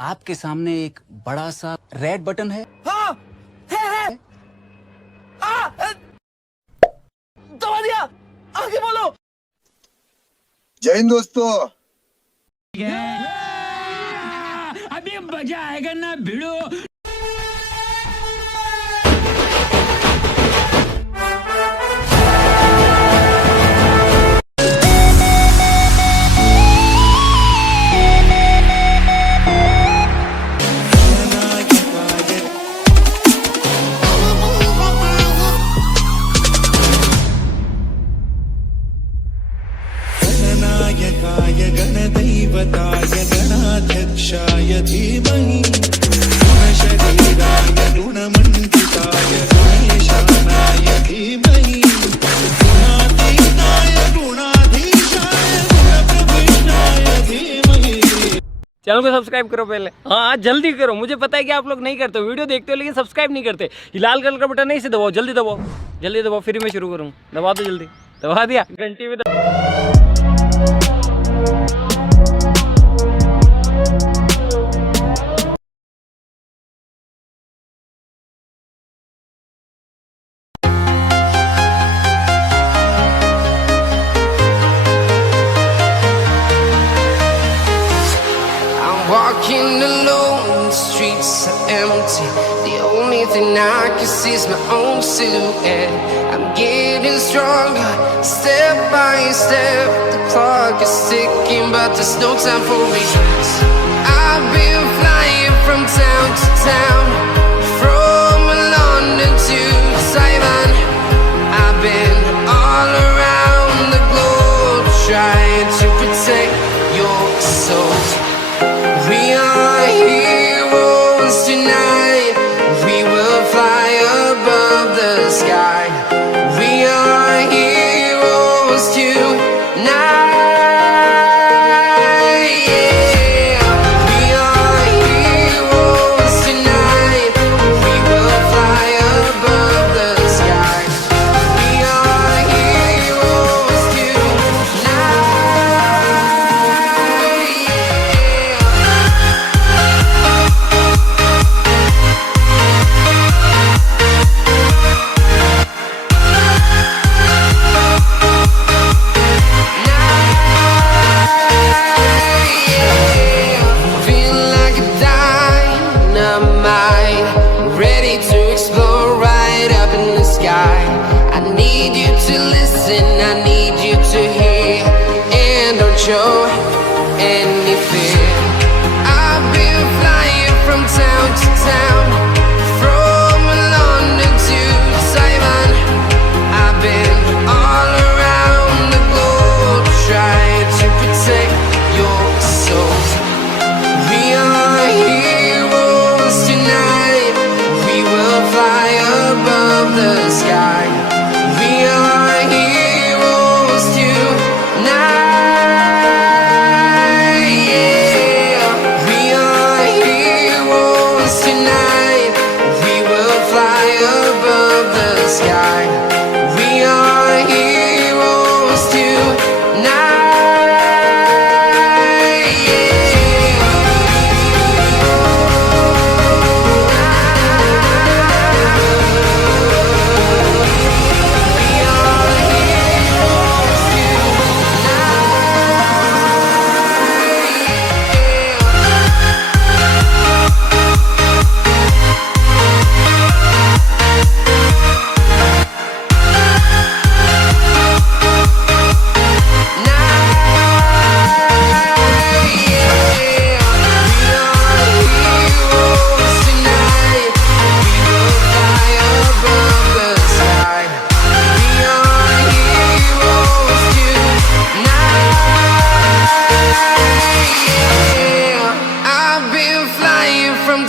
आपके सामने एक बड़ा सा रेड बटन है। हाँ, है। दबा दिया, आगे बोलो। जय हिंद दोस्तों। अभी मजा आएगा ना भिड़ो। गणदैवताय गणाध्यक्षाय धीमहि गुणशरीराय गुणमण्डिताय गणेशानाय धीमहि गुणातीताय गुणाधीशाय गुणप्रविष्टाय धीमहि। चैनल को सब्सक्राइब करो पहले। हाँ जल्दी करो, मुझे पता है कि आप लोग नहीं करते, वीडियो देखते हो लेकिन सब्सक्राइब नहीं करते। ये लाल कलर का बटन नहीं से दबाओ, जल्दी दबाओ, जल्दी दबाओ, फिर मैं शुरू करूँ। दबा दो जल्दी, दबा दिया, घंटी भी Walking alone, the streets are empty. The only thing I can see is my own silhouette. I'm getting stronger, step by step. The clock is ticking, but there's no time for regrets. I've been flying from town to town, from London to Taiwan. I've been all around the globe, trying to protect your soul. We are heroes tonight. We will fly above the sky. We are heroes tonight. Yeah. We are heroes tonight. We will fly above the sky. We are heroes tonight. Show any fear. I've been flying from town to town, from London to Taiwan. I've been all around the globe, trying to protect your soul. We are heroes tonight. We will fly above the sky. We are heroes tonight.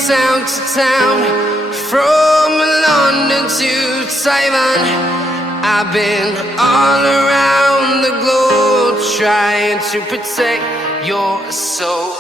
Town to town, from London to Taiwan. I've been all around the globe, trying to protect your soul.